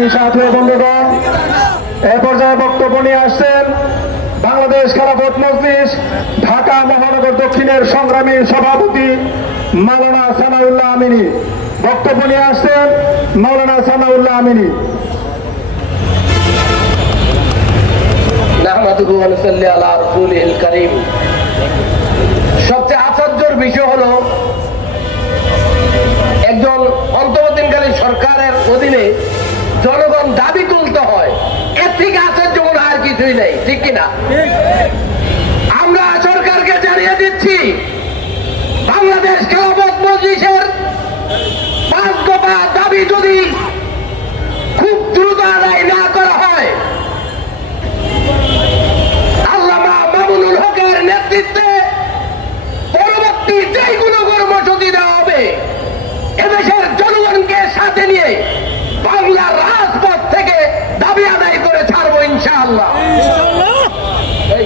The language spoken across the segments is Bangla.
সংগ্রামী সাথী বন্ধুগণ, এ পর্যায়ে বক্তব্য নিয়ে আসছেন বাংলাদেশ খেলাফত মজলিস, ঢাকা মহানগর দক্ষিণের সংগ্রামী সভাপতি মাওলানা সানাউল্লাহ আমিনী। বক্তব্য নিয়ে আসছেন মাওলানা সানাউল্লাহ আমিনী। সবচেয়ে আশ্চর্যের বিষয় হলো, একজন কিছুই নেই, ঠিক কিনা? আমরা সরকারকে জানিয়ে দিচ্ছি বাংলাদেশ খেলাফত মজলিসের পাঁচ দফা দাবি যদি খুব দ্রুত আদায় না করা হয় আল্লামা মামুনুল হকের নেতৃত্বে পরবর্তী যেগুলো কর্মসূচি দেওয়া হবে এদেশের জনগণকে সাথে নিয়ে বাংলার রাজপথ থেকে দাবি আদায় করে ছাড়বো ইনশাআল্লাহ এই,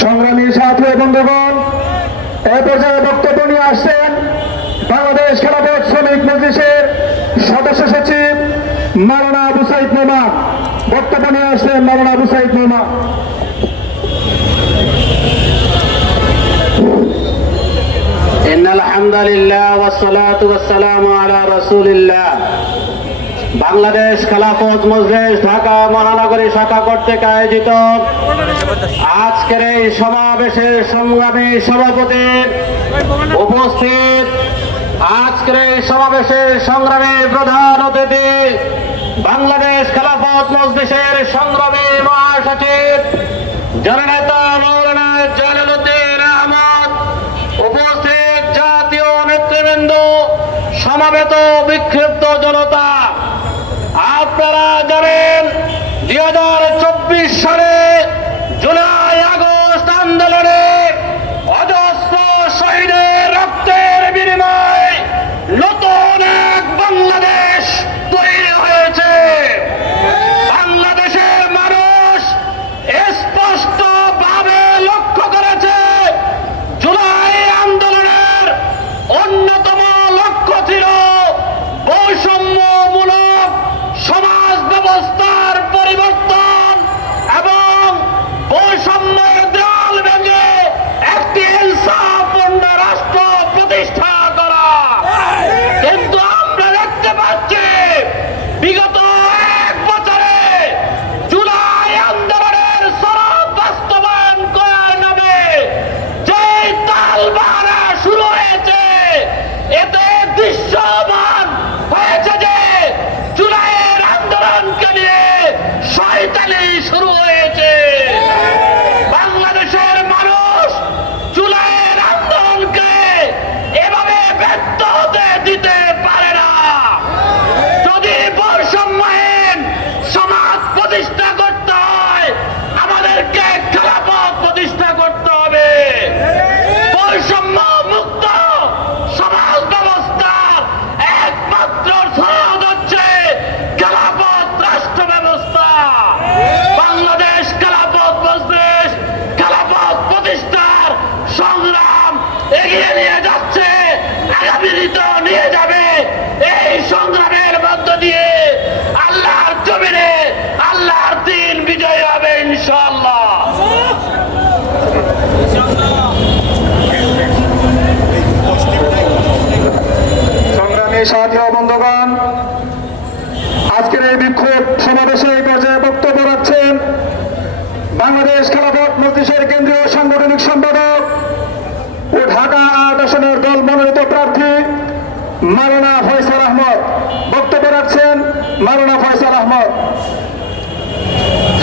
সংগ্রামী সাথী ও বন্ধুগণ এ পর্যায়ে বক্তব্য নিয়ে আসছেন বাংলাদেশ খেলাফত শ্রমিক মজলিসের সদস্য সচিব মাওলানা আবু সাইদ নোমান বক্তব্য নিয়ে আসছেন মাওলানা আবু সাইদ নোমান إن الحمد لله والصلاة والسلام على رسول الله বাংলাদেশ খেলাফত মজলিস ঢাকা মহানগরী শাখা কর্তৃক আয়োজিত আজকের এই সমাবেশের সংগ্রামী সভাপতি উপস্থিত। আজকের এই সমাবেশের সংগ্রামী প্রধান অতিথি বাংলাদেশ খেলাফত মজলিসের সংগ্রামী মহাসচিব জননেতা মৌলানা জলালুদ্দিন আহমদ, উপস্থিত জাতীয় নেতৃবৃন্দ, সমাবেত বিক্ষিপ্ত জনতা আপনারা জানেন দুই হাজার চব্বিশ সালে সাথী বন্ধুগণ, আজকের এই বিক্ষোভ সমাবেশে এই পর্যায়ে বক্তব্য রাখছেন বাংলাদেশ খেলাফত কেন্দ্রীয় সাংগঠনিক সম্পাদক ও ঢাকা আট আসনের দল মনোনীত প্রার্থী মারানা ফয়সাল আহমদ। বক্তব্য রাখছেন মারানা ফয়সাল আহমদ।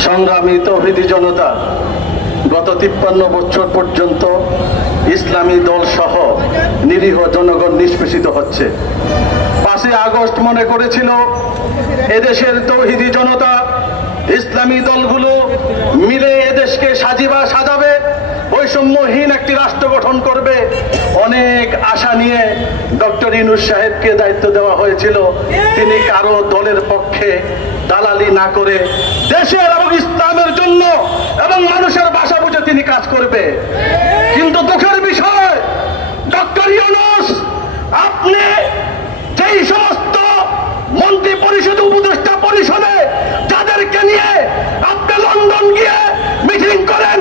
সংগ্রামী তৌহিদি জনতা গত তিপ্পান্ন বছর পর্যন্ত ইসলামী দল সহ নিরীহ জনগণ নিষ্পেষিত হচ্ছে। পাঁচই আগস্ট মনে করেছিল, এদেশের তৌহিদি জনতা, ইসলামী দলগুলো মিলে এদেশকে সাজিবা, সাজাবে। বৈষম্যহীন একটি রাষ্ট্র গঠন করবে। অনেক আশা নিয়ে ডক্টর ইনুস সাহেবকে দায়িত্ব দেওয়া হয়েছিল। তিনি কারও দলের পক্ষে দালালি না করে দেশের এবং ইসলামের জন্য এবং মানুষের ভাষা বুঝে তিনি কাজ করবে। কিন্তু দুঃখের বিষয়, ডক্টর ইউনুস, আপনি যেই সমস্ত মন্ত্রী পরিষদ উপদেষ্টা পরিষদে যাদেরকে নিয়ে আপনি লন্ডন গিয়ে মিটিং করেন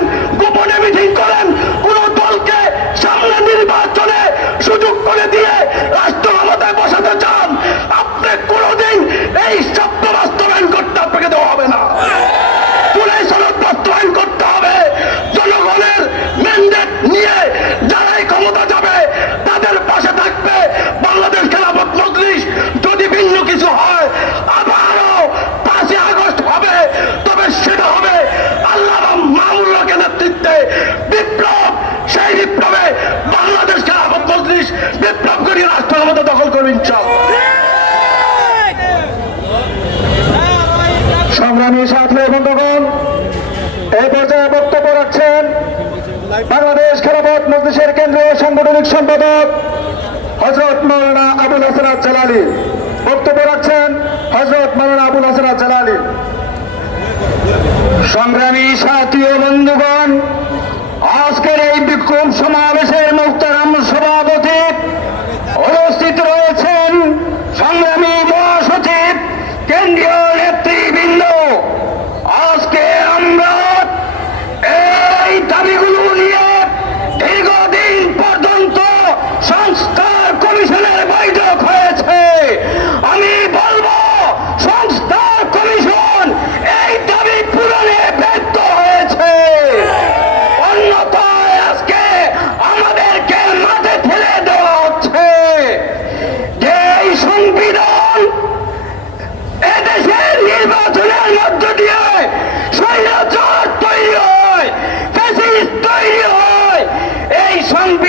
করে দিয়ে এই পর্যায়ে বক্তব্য রাখছেন বাংলাদেশ খেলাফত মজলিসের কেন্দ্রীয় সাংগঠনিক সম্পাদক হজরত মৌলানা আবুল হাসনাত জালালি। বক্তব্য রাখছেন হজরত মৌলানা আবুল হাসনাত জালালি। সংগ্রামী সাথী ও বন্ধুগণ, আজকের এই বিক্ষোভ সমাবেশের মুক্তারাম সভাপতি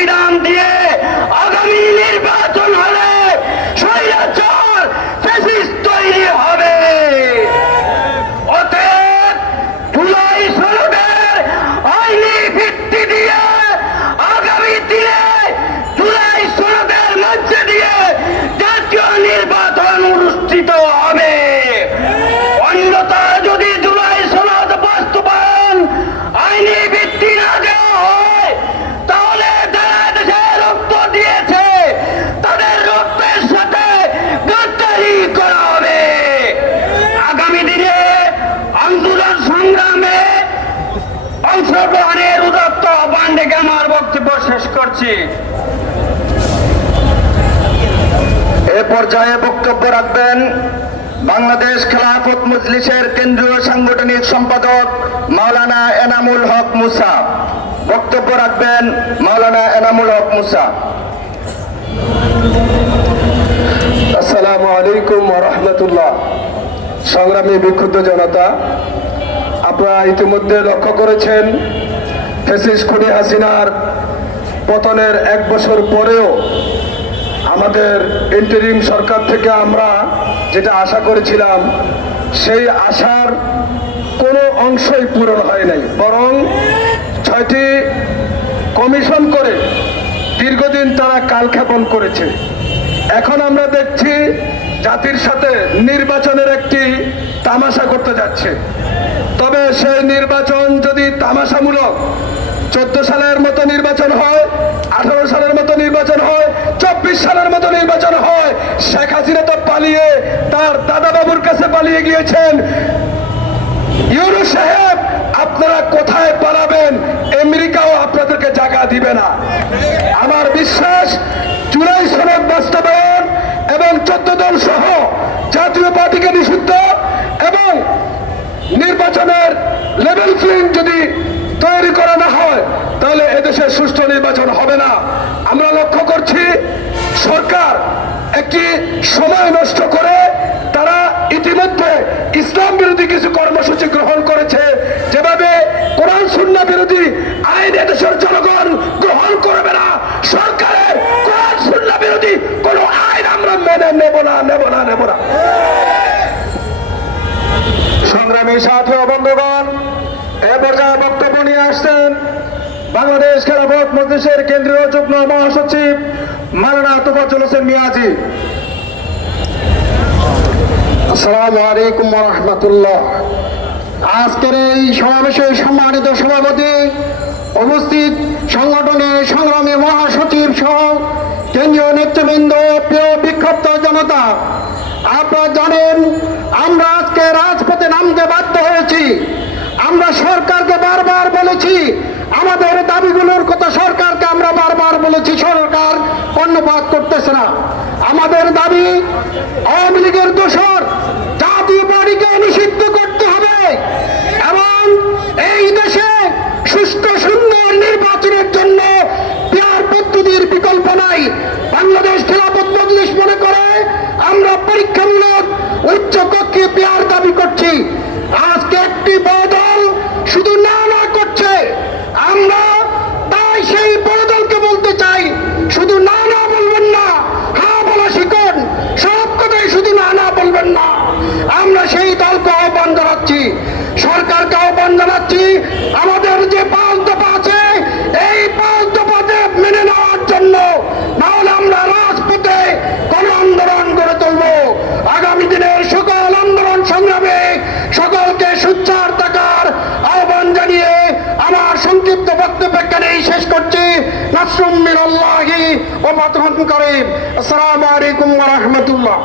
সংবিধান দিয়ে আগামী নির্বাচন করছি এ পর্যায়ে বক্তব্য রাখবেন বাংলাদেশ খেলাফত মজলিসের কেন্দ্রীয় সাংগঠনিক সম্পাদক মাওলানা এনামুল হক মুসা। বক্তব্য রাখবেন মাওলানা এনামুল হক মুসা। আসসালামু আলাইকুম রহমতুল্লাহ। সংগ্রামী বিক্ষুব্ধ জনতা আপনারা ইতিমধ্যে লক্ষ্য করেছেন ফেসিস খুনি হাসিনার পতনের এক বছর পরেও আমাদের ইন্টারিম সরকার থেকে আমরা যেটা আশা করেছিলাম, সেই আশার কোনো অংশই পূরণ হয় নাই। বরং ছয়টি কমিশন করে দীর্ঘদিন তারা কালক্ষেপণ করেছে। এখন আমরা দেখছি জাতির সাথে নির্বাচনের একটি তামাশা করতে যাচ্ছে। তবে সেই নির্বাচন যদি তামাশামূলক চোদ্দ সালের মতো নির্বাচন হয়, আঠারো সালের মতো নির্বাচন হয়, চব্বিশ সালের মতো নির্বাচন হয়। শেখ হাসিনা তো পালিয়ে, তার দাদা বাবুর কাছে পালিয়ে গিয়েছেন। ইউরো সাহেব, আপনারা কোথায় পালাবেন? আমেরিকাও আপনাদেরকে জায়গা দিবে না। আমার বিশ্বাস, জুলাই সনদ বাস্তবায়ন এবং চোদ্দ দল সহ জাতীয় পার্টিকে নিষিদ্ধ এবং নির্বাচনের লেভেল ফিল্ম যদি তৈরি করা না হয়, তাহলে এদেশে সুষ্ঠু নির্বাচন হবে না। আমরা লক্ষ্য করছি, সরকার একটি সময় নষ্ট করে তারা ইতিমধ্যে ইসলাম বিরোধী কিছু কর্মসূচি গ্রহণ করেছে। যেভাবে কোরআন সুন্না বিরোধী আইন এদেশের জনগণ গ্রহণ করবে না, সরকারের কোরআন সুন্না বিরোধী কোনো আইন আমরা মেনে নেব না নেব না নেব না। সংগ্রামী সাথে বন্ধুগণ এ বক্তব্য নিয়ে আসছেন, বাংলাদেশ খেলাফত মজলিসের কেন্দ্রীয় যুগ্ম মহাসচিব মারানা তোফাজুল হোসেন মিয়াজি। আসসালামু আলাইকুম রহমতুল্লাহ আজকের এই সমাবেশের সম্মানিত সভাপতি উপস্থিত সংগঠনের সংগ্রামী মহাসচিব সহ কেন্দ্রীয় নেতৃবৃন্দ, প্রিয় বিক্ষুব্ধ জনতা, আপনারা জানেন আমরা আজকে রাজপথে নামতে বাধ্য হয়েছি। আমরা সরকারকে বারবার বলেছি, আমাদের দাবিগুলোর কথা সরকারকে আমরা বারবার বলেছি, সরকার কর্ণপাত করতেছে না। আমাদের দাবি, আওয়ামী লীগের দোষর জাতীয় পার্টিকে নিষিদ্ধ করতে হবে এবং এই দেশে সুস্থ সুন্দর নির্বাচনের জন্য পেয়ার পদ্ধতির বিকল্প নাই। বাংলাদেশ খেলাপথ মজলিস মনে করে আমরা পরীক্ষামূলক উচ্চ কক্ষে পেয়ার দাবি করছি আজকে একটি বদল শুধু না না করছে আমরা তাই সেই বদলকে বলতে চাই শুধু না না বলবেন না হ্যাঁ বলা শিখুন সব কথাই শুধু না না বলবেন না আমরা সেই দলকে আহ্বান জানাচ্ছি সরকারকে আহ্বান জানাচ্ছি আমাদের যে পাঁচ দফা আছে এই পাঁচ দফাতে মেনে নেওয়ার জন্য নাহলে আমরা রাজপথে কোন আন্দোলন গড়ে তুলব আগামী দিনের সকল আন্দোলন সংগ্রামে সকলকে সুচ্চার থাকার আহ্বান জানিয়ে আমার সংক্ষিপ্ত বক্তব্য এখানেই শেষ করছি নাসরুম মিনাল্লাহি ও মাতরুন করিম আসসালামু আলাইকুম ওয়া রাহমাতুল্লাহ